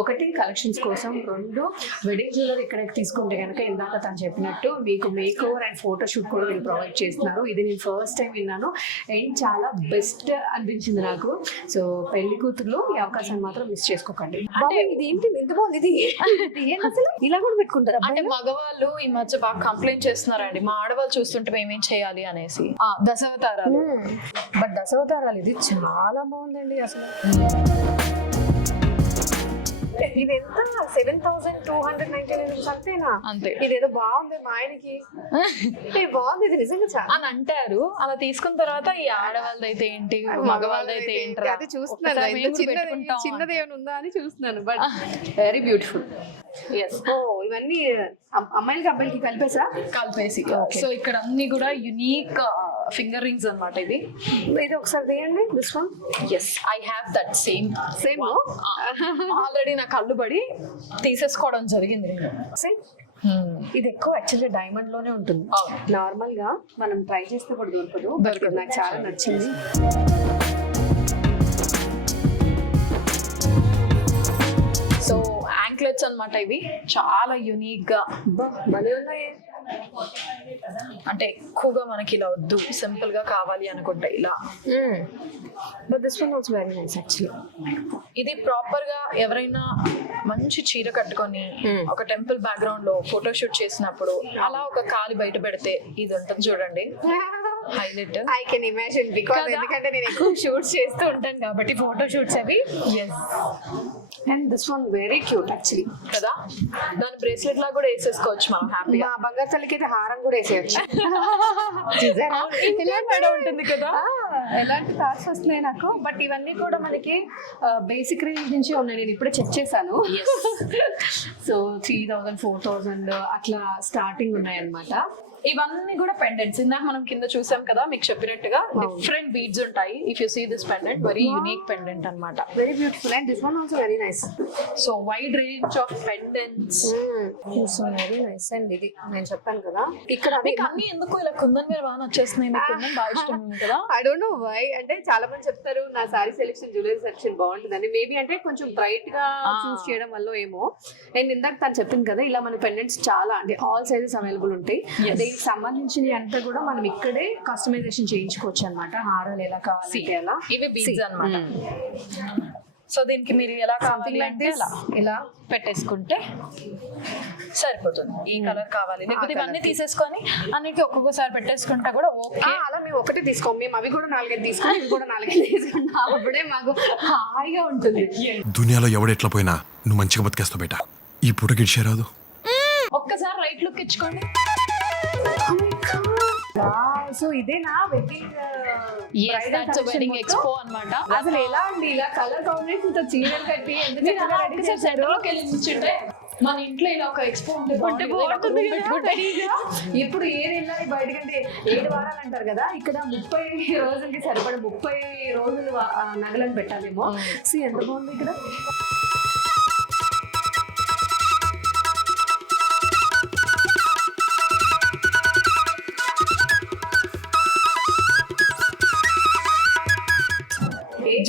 ఒకటి కలెక్షన్స్ కోసం, 2 వెడ్డింగ్ జ్యువెలరీ ఇక్కడ తీసుకుంటే కనుక ఇందాక తను చెప్పినట్టు మీకు make over and photo shoot కూడా వీళ్ళు ప్రొవైడ్ చేస్తున్నారు. ఇది నేను ఫస్ట్ టైం విన్నాను అండ్ చాలా బెస్ట్ అనిపించింది నాకు. సో పెళ్లి కూతుర్లు ఈ అవకాశాన్ని మాత్రం మిస్ చేసుకోకండి. అంటే ఇది ఏంటి ఎంత బాగుంది, ఇది ఏంటి అసలు ఇలా కూడా పెట్టుకుంటారు అంటే మగవాళ్ళు ఈ మధ్య బాగా కంప్లైంట్ చేస్తున్నారండి, మా ఆడవాళ్ళు చూస్తుంటే మేమేం చేయాలి అనేసి. దశావతారాలు. బట్ దశావతారాలు ఇది చాలా బాగుందండి అసలు. ఇది ఎంత 7,299 అంతేనా? అంతే. ఇదేదో బాగుంది మా ఆయనకి, బాగుంది ఇది నిజంగా చాలా అని అంటారు. అలా తీసుకున్న తర్వాత ఈ ఆడవాళ్ళదైతే ఏంటి, మగవాళ్ళదైతే ఏంటి అది చూస్తున్నాను. చిన్నది ఏమైనా ఉందా అని చూస్తున్నాను. But very beautiful. ఓ ఇవన్నీ అమ్మాయిలకి అబ్బాయిలకి కలిపేసా? కలిపేసి. సో ఇక్కడ అన్ని కూడా యునీక్ ఫింగర్ రింగ్స్ అన్నమాట. ఇది ఒకసారి తీయండి. This one. Yes, I have that same already నా కళ్ళు పడి తీసేసుకోవడం జరిగింది. ఇది ఎక్కువ యాక్చువల్గా డైమండ్ లోనే ఉంటుంది. నార్మల్ గా మనం ట్రై చేస్తే కూడా దొరకదు. నాకు చాలా నచ్చింది. సో యాంక్లెట్స్ అన్నమాట ఇవి, చాలా యూనిక్ గా భలే ఉన్నాయి. అంటే ఎక్కువగా మనకి ఇలా వద్దు, సింపుల్ గా కావాలి అనుకుంటే ఇలా. But this one also very nice actually. ఇది ప్రాపర్ గా ఎవరైనా మంచి చీర కట్టుకొని ఒక టెంపుల్ బ్యాక్గ్రౌండ్ లో ఫోటో షూట్ చేసినప్పుడు అలా ఒక కాలి బయట పెడితే ఇది ఉంటుంది చూడండి, highlight. I can imagine because ఎందుకంటే నేను ఎక్కువ షూట్స్ చేస్తూ ఉంటాను కాబట్టి ఫోటో షూట్స్ అవి. And this one very cute actually కదా. దాని బ్రేస్లెట్ లా కూడా వేసేసుకోవచ్చు మనం హ్యాపీగా. మా బంగారు తల్లికి అయితే హారం కూడా వేసేయచ్చు. ఇలా ఉంటుంది కదా. ఎలాంటి థాట్స్ వస్తున్నాయి నాకు. బట్ ఇవన్నీ కూడా మనకి బేసిక్ రేంజ్ నుంచి ఉన్నాయి. నేను ఇప్పుడే చెక్ చేశాను. సో 3000 4000 అట్లా స్టార్టింగ్ ఉన్నాయి అన్నమాట. ఇవన్నీ కూడా పెండెంట్స్. ఇందాక మనం కింద చూసాం కదా, మీకు చెప్పినట్టుగా డిఫరెంట్ బీడ్స్ ఉంటాయి. If you see this pendant, very unique pendant అన్నమాట. Very beautiful and this one also very nice. So wide range of pendants. So very nice and ఇది నేను చెప్పాను కదా ఇక్కడ మీకు అన్ని ఎందుకు ఇలా కుందన్ మీద బాగా వచ్చేస్తున్నాయి? మీకు కుందన్ బాగా ఇష్టం ఉంది కదా. I don't know why. అంటే చాలా మంది చెప్తారు నా సారీ సెలెక్షన్ జ్యువెలరీ సెలెక్షన్ బాగుంటుందని. మేబీ అంటే కొంచెం బ్రైట్ గా చూస్ చేయడం వల్ల ఏమో. అండ్ ఇందాక తను చెప్పింది కదా, ఇలా మన పెండెంట్స్ చాలా అంటే ఆల్ సైజెస్ అవైలబుల్ ఉంటాయి. దీనికి సంబంధించిన అంతా కూడా మనం ఇక్కడే కస్టమైజేషన్ చేయించుకోవచ్చు అన్నమాట. హారాలు ఎలా కావాలి అలా. ఇవి బీడ్స్ అన్నమాట. సో దీనికి మీరు ఎలా కావాలి అంటే ఇలా పెట్టేసుకుంటే సరిపోతుంది. ఈ కలర్ కావాలి లేకపోతే ఇవన్నీ తీసేసుకొని అన్నిటికీ ఒక్కొక్కసారి పెట్టేసుకుంటా కూడా ఓకే. అలా మేము ఒకటి తీసుకోం, మేము అవి కూడా 4-5 తీసుకొని ఇవి కూడా 4-5 తీసుకుంటాం. అప్పుడే మాకు హాయిగా ఉంటుంది. దునియాలో ఎవడెట్లా పోయినా నువ్వు మంచిగా బతికేస్తావు బేట. ఈ పూట గిడిచేరాదు. ఒక్కసారి రైట్ లుక్ ఇచ్చుకోండి. సో ఇదేనా వెడ్డింగ్ వెడ్డింగ్ ఎక్స్పో అన్నమాట. అసలు ఎలా అండి ఇలా కలర్ కాంబినేషన్ తో చీరలు కట్టి ఎంత చక్కగా రెడీ చేశారు. మన ఇంట్లో ఇలా ఒక ఎక్స్పో ఉంటే బాగుంటుంది. ఇప్పుడు ఏది వెళ్ళాలి బయటకంటే 7 వారాలు అంటారు కదా, ఇక్కడ 30 రోజులకి సరిపడ 30 రోజులు నగలను పెట్టాలేమో. సో ఎంత బాగుంది ఇక్కడ.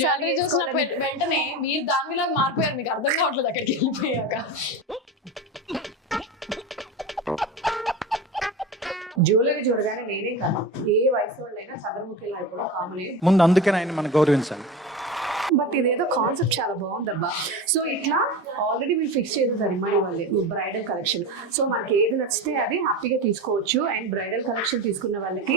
జ్యువెలరీ చూసిన వెంటనే మీరు దానిలా మారిపోయారు. మీకు అర్థం కావట్లేదు అక్కడికి వెళ్ళిపోయాక. జ్యువెలరీ చూడగానే నేనే కాదు, ఏ వయసు వాళ్ళైనా చంద్రముఖిలా అయిపోవడం కామనే. ముందు అందుకే ఆయన మనం గౌరవించాలి. బట్ ఇదేదో కాన్సెప్ట్ చాలా బాగుందబ్బా. సో ఇట్లా ఆల్రెడీ మీరు ఫిక్స్ చేసేసారు ఇమ్మడి వాళ్ళే బ్రైడల్ కలెక్షన్. సో మనకి ఏది నచ్చితే అది హ్యాపీగా తీసుకోవచ్చు. అండ్ బ్రైడల్ కలెక్షన్ తీసుకున్న వాళ్ళకి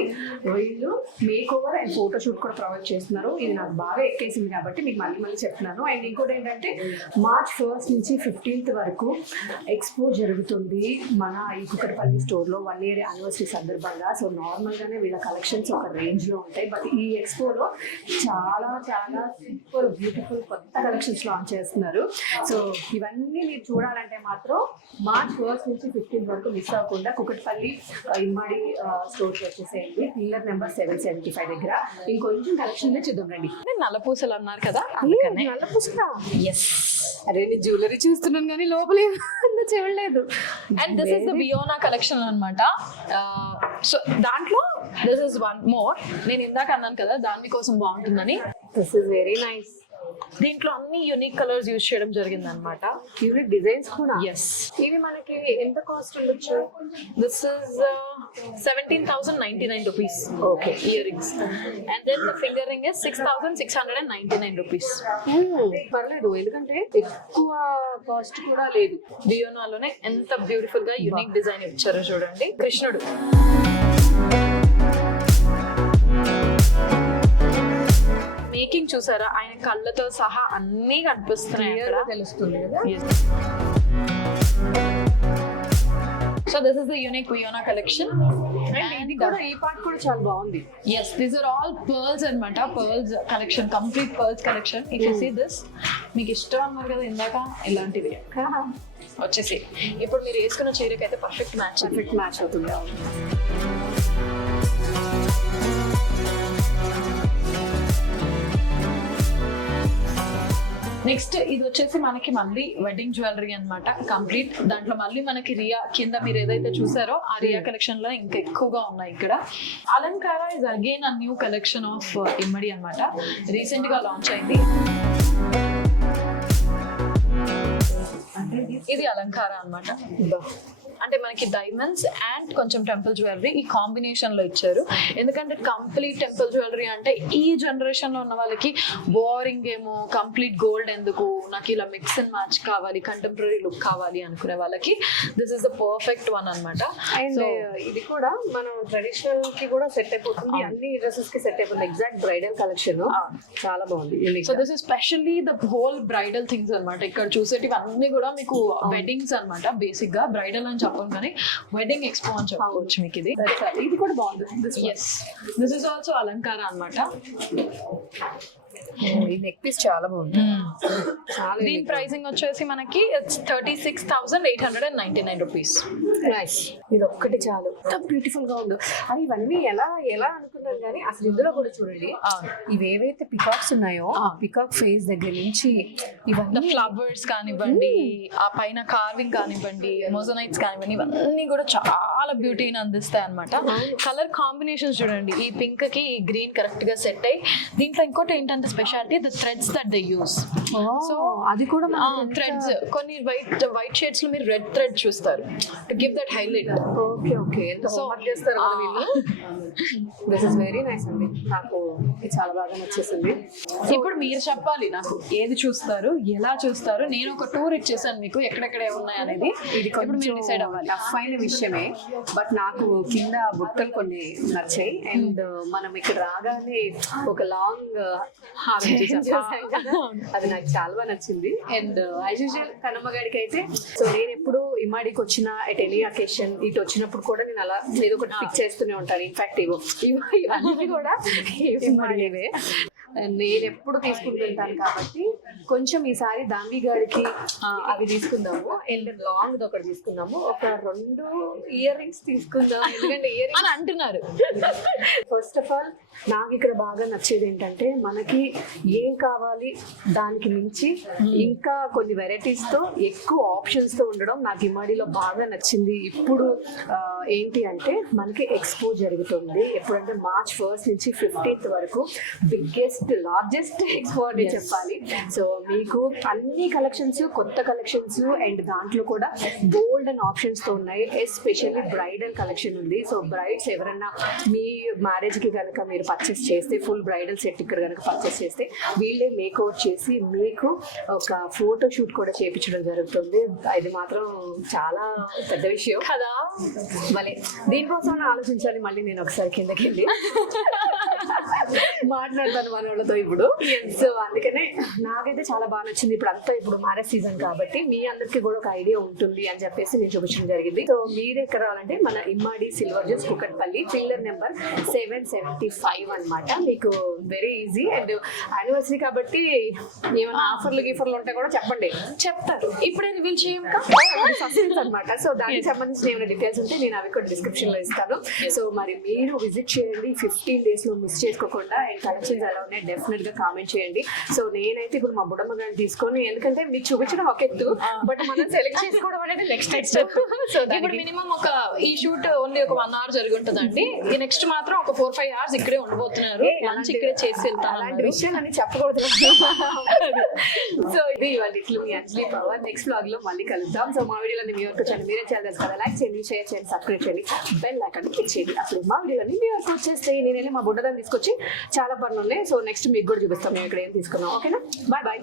వీళ్ళు మేక్ ఓవర్ అండ్ ఫోటోషూట్ కూడా ప్రొవైడ్ చేస్తున్నారు. ఇది నాకు బాగా ఎక్కేసింది కాబట్టి మీకు మళ్ళీ చెప్తున్నాను. అండ్ ఇంకోటి ఏంటంటే March 1st నుంచి 15th వరకు ఎక్స్పో జరుగుతుంది మన ఈ కుకట్పల్లి స్టోర్లో 1 year యానివర్సరీ సందర్భంగా. సో నార్మల్గానే వీళ్ళ కలెక్షన్స్ ఒక రేంజ్లో ఉంటాయి. బట్ ఈ ఎక్స్పోలో చాలా చాలా సూపర్ బ్యూటిఫుల్ కొత్త కలెక్షన్స్ లాంచ్ చేస్తున్నారు. సో ఇవన్నీ మీరు చూడాలంటే మాత్రం March 1st నుంచి 15th వరకు మిస్ అవ్వకుండా కుకట్పల్లి ఇమ్మడి స్టోర్కి వచ్చేసేయండి. పిల్లర్ నెంబర్ 775 దగ్గర. ఇంకొంచెం కలెక్షన్ చూద్దాం రండి. నల్లపూసలు అన్నారు కదా, నల్లపూసలా? అరే నేను జ్యువెలరీ చూస్తున్నాను కానీ లోపలే చూడలేదు. And this is the Biona collection అన్నమాట. సో దాంట్లో దిస్ ఇస్ వన్ మోర్. నేను ఇందాక అన్నాను కదా దానికోసం బాగుంటుందని. This is very nice. దీంట్లో అన్ని యూనిక్ కలర్స్ యూజ్ చేయడం జరిగింది అనమాట. యూనిక్ డిజైన్స్ కూడా. ఎస్. ఇవి మనకి ఎంత కాస్ట్ ఉండొచ్చు? This is 17,099 rupees. Okay. Earrings. And then the finger ring is 6,699 rupees. పర్లేదు, ఎందుకంటే ఎక్కువ కాస్ట్ కూడా లేదు. బియోనాలోనే ఎంత బ్యూటిఫుల్ గా యూనిక్ డిజైన్ ఇచ్చారో చూడండి. కృష్ణుడు మేకింగ్ చూసారా, ఆయన కళ్ళతో సహా అన్ని కనిపిస్తున్నాయి అక్కడ. తెలుస్తుంది కదా. So this is the unique Biona collection. ఇది కూడా ఈ పార్ట్ కూడా చాలా బాగుంది. Yes, these are all pearls అన్నమాట. Pearls collection, complete pearls collection. If you see this, మీకు ఇష్టం అన్నారు కదా ఇందాక, ఇలాంటివి వచ్చేసి ఇప్పుడు మీరు వేసుకున్న చీరకి అయితే పర్ఫెక్ట్ మ్యాచ్ అవుతుంది. నెక్స్ట్ ఇది వచ్చేసి మనకి మళ్ళీ వెడ్డింగ్ జ్యువెలరీ అన్నమాట. కంప్లీట్ దాంట్లో మళ్ళీ మనకి రియా కింద మీరు ఏదైతే చూసారో ఆ రియా కలెక్షన్ లో ఇంకా ఎక్కువగా ఉన్నాయి ఇక్కడ. Alankara is again a new collection of Immadi అన్నమాట. రీసెంట్ గా లాంచ్ అయింది. ఇది అలంకార అన్నమాట. అంటే మనకి డైమండ్స్ అండ్ కొంచెం టెంపుల్ జ్యువెలరీ ఈ కాంబినేషన్ లో ఇచ్చారు. ఎందుకంటే కంప్లీట్ టెంపుల్ జ్యువెలరీ అంటే ఈ జనరేషన్ లో ఉన్న వాళ్ళకి బోరింగ్ ఏమో, కంప్లీట్ గోల్డ్ ఎందుకు, నాకు ఇలా మిక్స్ అండ్ మ్యాచ్ కావాలి, కంటెంపరీ లుక్ కావాలి అనుకునే వాళ్ళకి this is the perfect one అన్నమాట. అండ్ ఇది కూడా మనం ట్రెడిషనల్ కి కూడా సెట్ అయిపోతుంది, అన్ని డ్రెస్సెస్ కి సెట్ అయిపోతుంది. ఎగ్జాక్ట్ బ్రైడల్ కలెక్షన్ చాలా బాగుంది. So this is specially the whole bridal things అన్నమాట. ఇక్కడ చూసేటివి అన్ని కూడా మీకు వెడ్డింగ్స్ అన్నమాట. బేసిక్ గా బ్రైడల్ అని చెప్పాను కానీ వెడ్డింగ్ ఎక్స్పో అని చెప్పవచ్చు మీకు ఇది. ఇది కూడా బాగుంది. ఎస్, దిస్ ఇస్ ఆల్సో అలంకార అన్నమాట. ఈ నెక్ పీస్ చాలా బాగుంది. చాలా దీని ప్రైసింగ్ వచ్చేసి మనకి 36,899 రూపీస్. నైస్. ఇది ఒక్కటి చాలు, ఎంత బ్యూటిఫుల్ గా ఉందో. అది ఇవన్నీ ఎలా ఎలా అనుకున్నారు కానీ అసలు ఇందులో కూడా చూడండి, ఇవేవైతే పికాక్స్ ఉన్నాయో ఆ పికాక్ ఫేస్ దగ్గర నుంచి ఇవన్నీ ఫ్లవర్స్ కానివ్వండి, ఆ పైన కార్వింగ్ కానివ్వండి, మొజనైట్స్ కానివ్వండి, ఇవన్నీ కూడా చాలా బ్యూటీని అందిస్తాయి అనమాట. కలర్ కాంబినేషన్స్ చూడండి, ఈ పింక్ కి ఈ గ్రీన్ కరెక్ట్ గా సెట్ అయ్యి, దీంట్లో ఇంకోటి ఏంటంటే speciality the threads that they use. So అది కూడా థ్రెడ్స్ కొన్ని వైట్ షేడ్స్ లో మీరు రెడ్ థ్రెడ్ చూస్తారు to give that highlight. Okay okay, ఎంత హోంవర్క్ చేస్తారు కదా వీళ్ళు. దిస్ ఇస్ వెరీ నైస్ అండి, నాకు ఇది చాలా బాగా నచ్చేసింది. ఇప్పుడు మీరు చెప్పాలి నాకు ఏది చూస్తారు, ఎలా చూస్తారు. నేను ఒక టూర్ ఇచ్చేసాను మీకు ఎక్కడెక్కడ ఉన్నాయి అనేది. ఇది ఇప్పుడు మీరు డిసైడ్ అవ్వాలి. టఫ్ అయిన విషయమే, బట్ నాకు కింద బుట్టలు కొన్ని నచ్చాయి. అండ్ మనం ఇక్కడ రాగానే ఒక లాంగ్ అది నాకు చాలా బాగా నచ్చింది. అండ్ యాజ్ యూజువల్ కనమ్మగాడికి అయితే, సో నేను ఎప్పుడు ఇమ్మాడికి వచ్చిన ఎట్ ఎనీ అకేషన్ ఇటు వచ్చినప్పుడు కూడా నేను అలా ఏదో ఒకటి పిక్ చేస్తూనే ఉంటాను. ఇన్ఫాక్ట్ ఇవన్నీ కూడా ఇమ్మాడివే నేను ఎప్పుడు తీసుకుంటుంటాను కాబట్టి కొంచెం ఈసారి దాంబిగాడికి అవి తీసుకుందాము. అండ్ లాంగ్ ఒకటి తీసుకుందాము, ఒక 2 ఇయర్ రింగ్స్ తీసుకుందాం. ఎందుకంటే ఇయర్ రింగ్స్ అంటున్నారు. ఫస్ట్ ఆఫ్ ఆల్ నాకు ఇక్కడ బాగా నచ్చేది ఏంటంటే మనకి ఏం కావాలి దానికి మించి ఇంకా కొన్ని వెరైటీస్ తో ఎక్కువ ఆప్షన్స్ తో ఉండడం నాకు ఇమ్మాడిలో బాగా నచ్చింది. ఇప్పుడు ఏంటి అంటే మనకి ఎక్స్పో జరుగుతుంది ఎప్పుడంటే March 1st నుంచి 15th వరకు బిగ్గెస్ట్ లార్జెస్ట్ ఎక్స్పో అని చెప్పాలి. సో మీకు అన్ని కలెక్షన్స్, కొత్త కలెక్షన్స్ అండ్ దాంట్లో కూడా గోల్డ్ అండ్ ఆప్షన్స్ తో ఉన్నాయి. ఎస్పెషల్లీ బ్రైడల్ కలెక్షన్ ఉంది. సో బ్రైడ్స్ ఎవరన్నా మీ మ్యారేజ్ కి కనుక మీరు పర్చేస్ చేస్తే, ఫుల్ బ్రైడల్ సెట్ ఇక్కడ కనుక పర్చేస్ చేస్తే వీళ్ళే మేకౌట్ చేసి మీకు ఒక ఫోటో షూట్ కూడా చేయించడం జరుగుతుంది. ఇది మాత్రం చాలా పెద్ద విషయం కదా. మళ్ళీ దీనికోసం ఆలోచించాలి. మళ్ళీ నేను ఒకసారి కిందకి వెళ్ళి మాట్లాడతాను మన వాళ్ళతో ఇప్పుడు. సో అందుకనే నాకైతే చాలా బాగా నచ్చింది. ఇప్పుడు మ్యారేజ్ సీజన్ కాబట్టి మీ అందరికి కూడా ఒక ఐడియా ఉంటుంది అని చెప్పేసి నేను చూపించడం జరిగింది. సో మీరు ఎక్కడ రావాలంటే మన ఇమ్మాడి సిల్వర్ జూస్ కుకట్పల్లి, పిల్లర్ నెంబర్ 775 అన్నమాట. మీకు వెరీ ఈజీ. అండ్ యానివర్సరీ కాబట్టి ఏమైనా గిఫర్లు ఉంటే కూడా చెప్పండి, చెప్తారు. ఇప్పుడే రివీల్ చేయం సస్పెన్స్ అనమాట. సో దానికి సంబంధించిన ఏమైనా డీటెయిల్స్ ఉంటే నేను అవి కూడా డిస్క్రిప్షన్ లో ఇస్తాను. సో మరి మీరు విజిట్ చేయండి 15 days లో మిస్ చేసుకోకుండా. అండ్ కలెక్షన్స్ ఎలా ఉన్నాయి డెఫినెట్ గా కామెంట్ చేయండి. సో నేనైతే ఇప్పుడు మా బుడమ్మ గారిని తీసుకొని, ఎందుకంటే మీకు చూపించడం ఒక ఎత్తు, బట్ మనం సెలెక్ట్ చేసుకోవడం అనేది నెక్స్ట్ స్టెప్. సో ఇప్పుడు మినిమం ఈ షూట్ ఓన్లీ ఒక 1 hour జరిగి ఉంటుందండి. ఈ నెక్స్ట్ మాత్రం ఒక 4-5 hours ఇక్కడే ఉండబోతున్నారు. లంచ్ ఇక్కడే చేసి వెళ్తాను. అలాంటి విషయాలు చెప్పకూడదు. సో ఇది ఇవాళ ఇట్లు మీ అంజలి పవర్. నెక్స్ట్ బ్లాగ్ లో మళ్ళీ కలుద్దాం. సో మా వీడియోని మీ వరకు వచ్చాను, మీరే చేయాలి కదా, లైక్ చేయండి, షేర్ చేయండి, సబ్స్క్రైబ్ చేయండి, బెల్ ఐకాన్ క్లిక్ చేయండి. అసలు మా వీడియోని మీ వరకు వచ్చేస్తే నేను వెళ్ళి మా బుడ్డదాన్ని తీసుకొచ్చి చాలా పనులు ఉన్నాయి. సో నెక్స్ట్ మీకు కూడా చూపిస్తాం మేము ఇక్కడ ఏం తీసుకున్నాం. ఓకేనా, బాయ్ బాయ్.